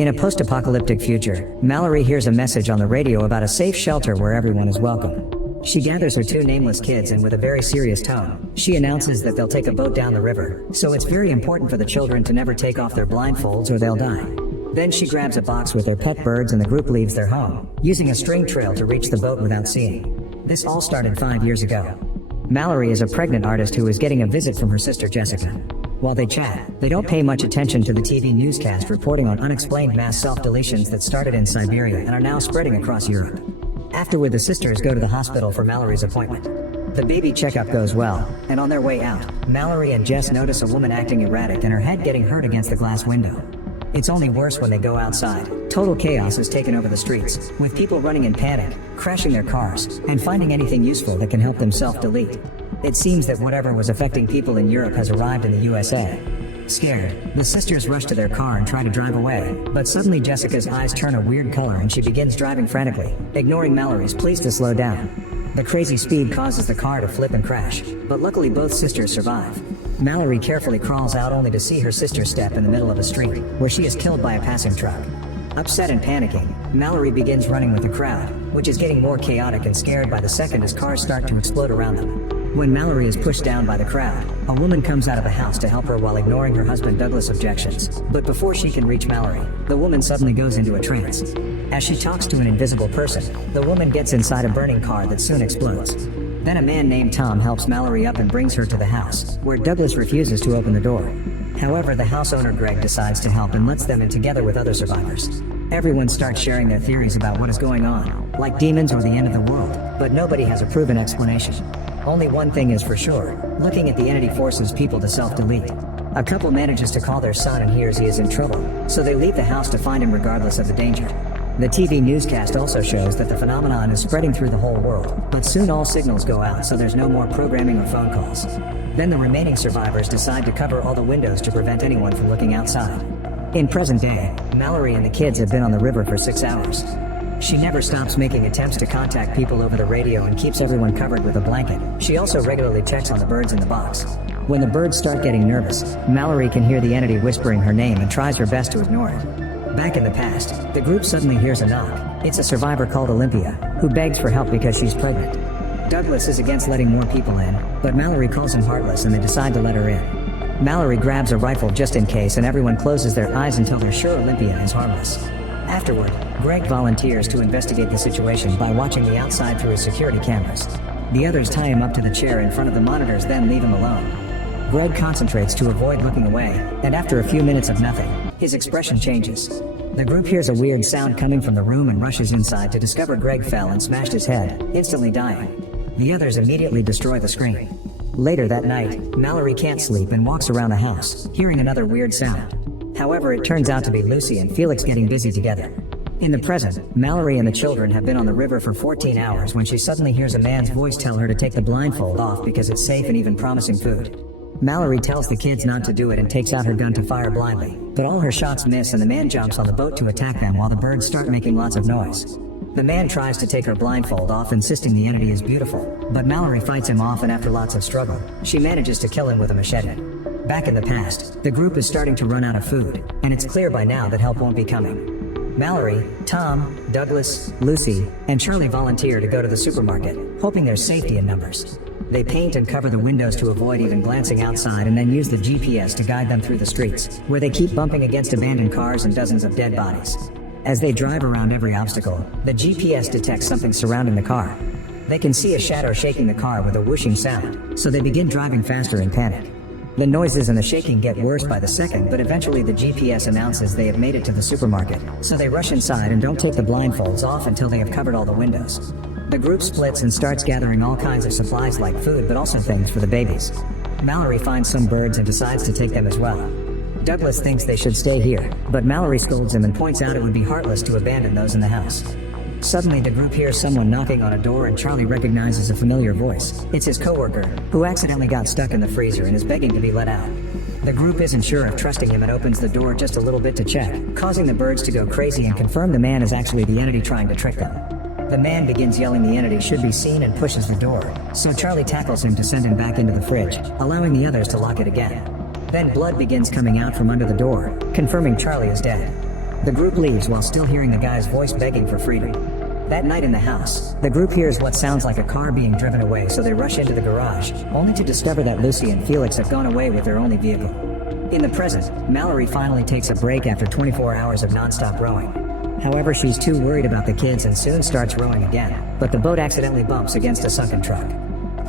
In a post-apocalyptic future, Mallory hears a message on the radio about a safe shelter where everyone is welcome. She gathers her two nameless kids and with a very serious tone, she announces that they'll take a boat down the river, so it's very important for the children to never take off their blindfolds or they'll die. Then she grabs a box with their pet birds and the group leaves their home, using a string trail to reach the boat without seeing. This all started 5 years ago. Mallory is a pregnant artist who is getting a visit from her sister Jessica. While they chat, they don't pay much attention to the TV newscast reporting on unexplained mass self-deletions that started in Siberia and are now spreading across Europe. Afterward, the sisters go to the hospital for Mallory's appointment. The baby checkup goes well, and on their way out, Mallory and Jess notice a woman acting erratic and her head getting hurt against the glass window. It's only worse when they go outside. Total chaos has taken over the streets, with people running in panic, crashing their cars, and finding anything useful that can help them self-delete. It seems that whatever was affecting people in Europe has arrived in the USA. Scared, the sisters rush to their car and try to drive away, but suddenly Jessica's eyes turn a weird color and she begins driving frantically, ignoring Mallory's pleas to slow down. The crazy speed causes the car to flip and crash, but luckily both sisters survive. Mallory carefully crawls out only to see her sister step in the middle of a street, where she is killed by a passing truck. Upset and panicking, Mallory begins running with the crowd, which is getting more chaotic and scared by the second as cars start to explode around them. When Mallory is pushed down by the crowd, a woman comes out of the house to help her while ignoring her husband Douglas' objections. But before she can reach Mallory, the woman suddenly goes into a trance. As she talks to an invisible person, the woman gets inside a burning car that soon explodes. Then a man named Tom helps Mallory up and brings her to the house, where Douglas refuses to open the door. However, the house owner Greg decides to help and lets them in together with other survivors. Everyone starts sharing their theories about what is going on, like demons or the end of the world, but nobody has a proven explanation. Only one thing is for sure, looking at the entity forces people to self-delete. A couple manages to call their son and hears he is in trouble, so they leave the house to find him regardless of the danger. The TV newscast also shows that the phenomenon is spreading through the whole world, but soon all signals go out so there's no more programming or phone calls. Then the remaining survivors decide to cover all the windows to prevent anyone from looking outside. In present day, Mallory and the kids have been on the river for 6 hours. She never stops making attempts to contact people over the radio and keeps everyone covered with a blanket. She also regularly checks on the birds in the box. When the birds start getting nervous, Mallory can hear the entity whispering her name and tries her best to ignore it. Back in the past, the group suddenly hears a knock. It's a survivor called Olympia, who begs for help because she's pregnant. Douglas is against letting more people in, but Mallory calls him heartless and they decide to let her in. Mallory grabs a rifle just in case and everyone closes their eyes until they're sure Olympia is harmless. Afterward, Greg volunteers to investigate the situation by watching the outside through his security cameras. The others tie him up to the chair in front of the monitors, then leave him alone. Greg concentrates to avoid looking away, and after a few minutes of nothing, his expression changes. The group hears a weird sound coming from the room and rushes inside to discover Greg fell and smashed his head, instantly dying. The others immediately destroy the screen. Later that night, Mallory can't sleep and walks around the house, hearing another weird sound. However, it turns out to be Lucy and Felix getting busy together. In the present, Mallory and the children have been on the river for 14 hours when she suddenly hears a man's voice tell her to take the blindfold off because it's safe and even promising food. Mallory tells the kids not to do it and takes out her gun to fire blindly, but all her shots miss and the man jumps on the boat to attack them while the birds start making lots of noise. The man tries to take her blindfold off, insisting the entity is beautiful, but Mallory fights him off and after lots of struggle, she manages to kill him with a machete. Back in the past, the group is starting to run out of food, and it's clear by now that help won't be coming. Mallory, Tom, Douglas, Lucy, and Charlie volunteer to go to the supermarket, hoping there's safety in numbers. They paint and cover the windows to avoid even glancing outside and then use the GPS to guide them through the streets, where they keep bumping against abandoned cars and dozens of dead bodies. As they drive around every obstacle, the GPS detects something surrounding the car. They can see a shadow shaking the car with a whooshing sound, so they begin driving faster in panic. The noises and the shaking get worse by the second, but eventually the GPS announces they have made it to the supermarket, so they rush inside and don't take the blindfolds off until they have covered all the windows. The group splits and starts gathering all kinds of supplies like food but also things for the babies. Mallory finds some birds and decides to take them as well. Douglas thinks they should stay here, but Mallory scolds him and points out it would be heartless to abandon those in the house. Suddenly the group hears someone knocking on a door and Charlie recognizes a familiar voice. It's his coworker, who accidentally got stuck in the freezer and is begging to be let out. The group isn't sure if trusting him and opens the door just a little bit to check, causing the birds to go crazy and confirm the man is actually the entity trying to trick them. The man begins yelling the entity should be seen and pushes the door, so Charlie tackles him to send him back into the fridge, allowing the others to lock it again. Then blood begins coming out from under the door, confirming Charlie is dead. The group leaves while still hearing the guy's voice begging for freedom. That night in the house, the group hears what sounds like a car being driven away, so they rush into the garage, only to discover that Lucy and Felix have gone away with their only vehicle. In the present, Mallory finally takes a break after 24 hours of non-stop rowing. However, she's too worried about the kids and soon starts rowing again, but the boat accidentally bumps against a sunken truck.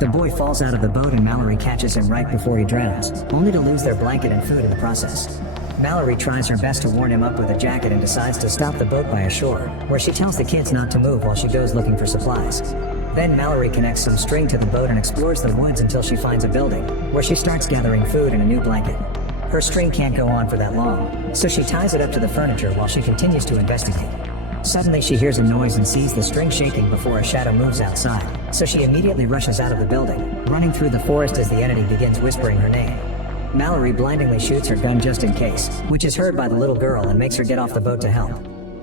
The boy falls out of the boat and Mallory catches him right before he drowns, only to lose their blanket and food in the process. Mallory tries her best to warm him up with a jacket and decides to stop the boat by a shore, where she tells the kids not to move while she goes looking for supplies. Then Mallory connects some string to the boat and explores the woods until she finds a building, where she starts gathering food and a new blanket. Her string can't go on for that long, so she ties it up to the furniture while she continues to investigate. Suddenly she hears a noise and sees the string shaking before a shadow moves outside, so she immediately rushes out of the building, running through the forest as the entity begins whispering her name. Mallory blindingly shoots her gun just in case, which is heard by the little girl and makes her get off the boat to help.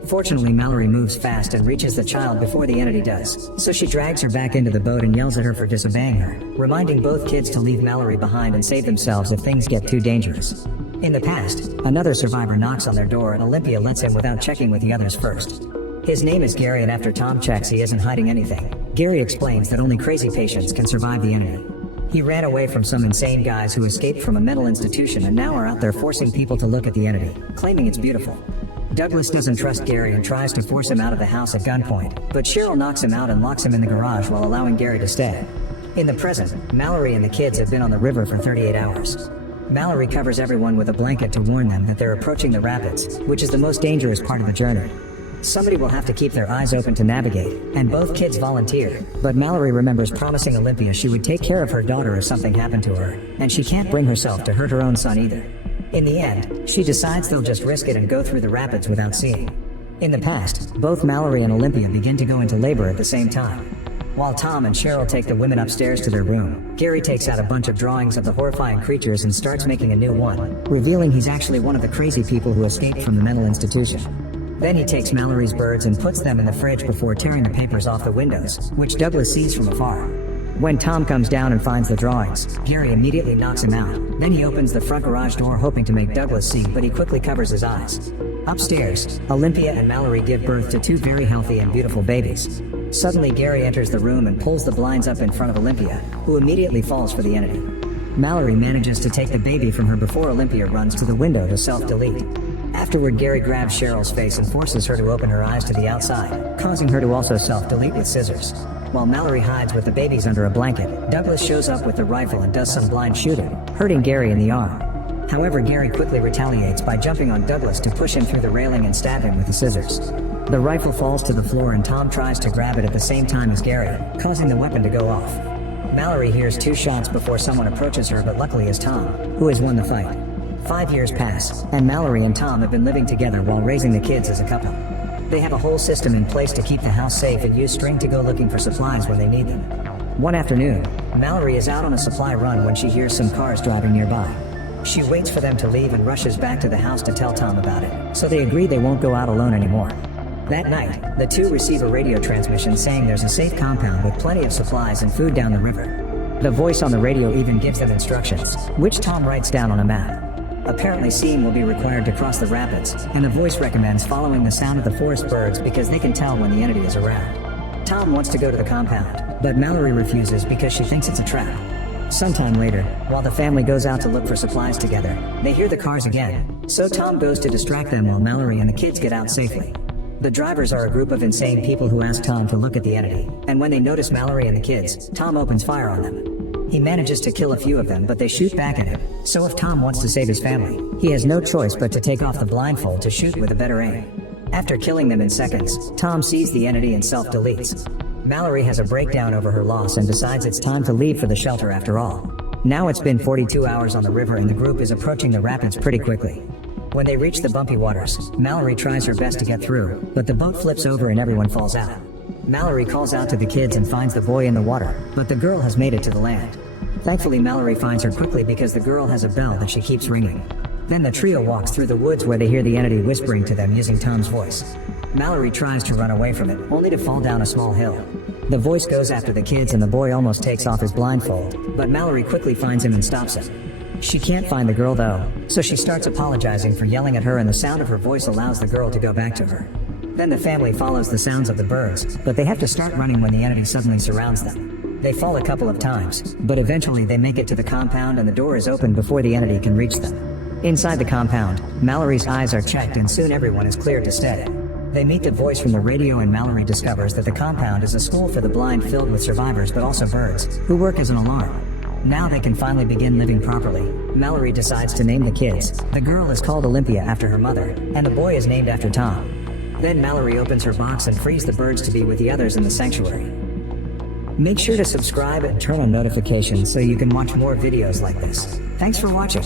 Fortunately, Mallory moves fast and reaches the child before the entity does, so she drags her back into the boat and yells at her for disobeying her, reminding both kids to leave Mallory behind and save themselves if things get too dangerous. In the past, another survivor knocks on their door and Olympia lets in without checking with the others first. His name is Gary, and after Tom checks he isn't hiding anything. Gary explains that only crazy patients can survive the entity. He ran away from some insane guys who escaped from a mental institution and now are out there forcing people to look at the entity, claiming it's beautiful. Douglas doesn't trust Gary and tries to force him out of the house at gunpoint, but Cheryl knocks him out and locks him in the garage while allowing Gary to stay. In the present, Mallory and the kids have been on the river for 38 hours. Mallory covers everyone with a blanket to warn them that they're approaching the rapids, which is the most dangerous part of the journey. Somebody will have to keep their eyes open to navigate, and both kids volunteer, but Mallory remembers promising Olympia she would take care of her daughter if something happened to her, and she can't bring herself to hurt her own son either. In the end, she decides they'll just risk it and go through the rapids without seeing. In the past, both Mallory and Olympia begin to go into labor at the same time. While Tom and Cheryl take the women upstairs to their room, Gary takes out a bunch of drawings of the horrifying creatures and starts making a new one, revealing he's actually one of the crazy people who escaped from the mental institution. Then he takes Mallory's birds and puts them in the fridge before tearing the papers off the windows, which Douglas sees from afar. When Tom comes down and finds the drawings, Gary immediately knocks him out. Then he opens the front garage door hoping to make Douglas see, but he quickly covers his eyes. Upstairs, Olympia and Mallory give birth to two very healthy and beautiful babies. Suddenly Gary enters the room and pulls the blinds up in front of Olympia, who immediately falls for the entity. Mallory manages to take the baby from her before Olympia runs to the window to self-delete. Afterward, Gary grabs Cheryl's face and forces her to open her eyes to the outside, causing her to also self-delete with scissors. While Mallory hides with the babies under a blanket, Douglas shows up with the rifle and does some blind shooting, hurting Gary in the arm. However, Gary quickly retaliates by jumping on Douglas to push him through the railing and stab him with the scissors. The rifle falls to the floor and Tom tries to grab it at the same time as Gary, causing the weapon to go off. Mallory hears two shots before someone approaches her, but luckily it's Tom, who has won the fight. 5 years pass, and Mallory and Tom have been living together while raising the kids as a couple. They have a whole system in place to keep the house safe and use string to go looking for supplies when they need them. One afternoon, Mallory is out on a supply run when she hears some cars driving nearby. She waits for them to leave and rushes back to the house to tell Tom about it, so they agree they won't go out alone anymore. That night, the two receive a radio transmission saying there's a safe compound with plenty of supplies and food down the river. The voice on the radio even gives them instructions, which Tom writes down on a map. Apparently seeing will be required to cross the rapids, and the voice recommends following the sound of the forest birds because they can tell when the entity is around. Tom wants to go to the compound, but Mallory refuses because she thinks it's a trap. Sometime later, while the family goes out to look for supplies together, they hear the cars again, so Tom goes to distract them while Mallory and the kids get out safely. The drivers are a group of insane people who ask Tom to look at the entity, and when they notice Mallory and the kids, Tom opens fire on them. He manages to kill a few of them, but they shoot back at him, so if Tom wants to save his family, he has no choice but to take off the blindfold to shoot with a better aim. After killing them in seconds, Tom sees the entity and self-deletes. Mallory has a breakdown over her loss and decides it's time to leave for the shelter after all. Now it's been 42 hours on the river and the group is approaching the rapids pretty quickly. When they reach the bumpy waters, Mallory tries her best to get through, but the boat flips over and everyone falls out. Mallory calls out to the kids and finds the boy in the water, but the girl has made it to the land. Thankfully, Mallory finds her quickly because the girl has a bell that she keeps ringing. Then the trio walks through the woods where they hear the entity whispering to them using Tom's voice. Mallory tries to run away from it, only to fall down a small hill. The voice goes after the kids and the boy almost takes off his blindfold, but Mallory quickly finds him and stops him. She can't find the girl though, so she starts apologizing for yelling at her, and the sound of her voice allows the girl to go back to her. Then the family follows the sounds of the birds, but they have to start running when the entity suddenly surrounds them. They fall a couple of times, but eventually they make it to the compound and the door is opened before the entity can reach them. Inside the compound, Mallory's eyes are checked and soon everyone is cleared to stay. They meet the voice from the radio and Mallory discovers that the compound is a school for the blind filled with survivors but also birds, who work as an alarm. Now they can finally begin living properly. Mallory decides to name the kids. The girl is called Olympia after her mother, and the boy is named after Tom. Then Mallory opens her box and frees the birds to be with the others in the sanctuary. Make sure to subscribe and turn on notifications so you can watch more videos like this. Thanks for watching.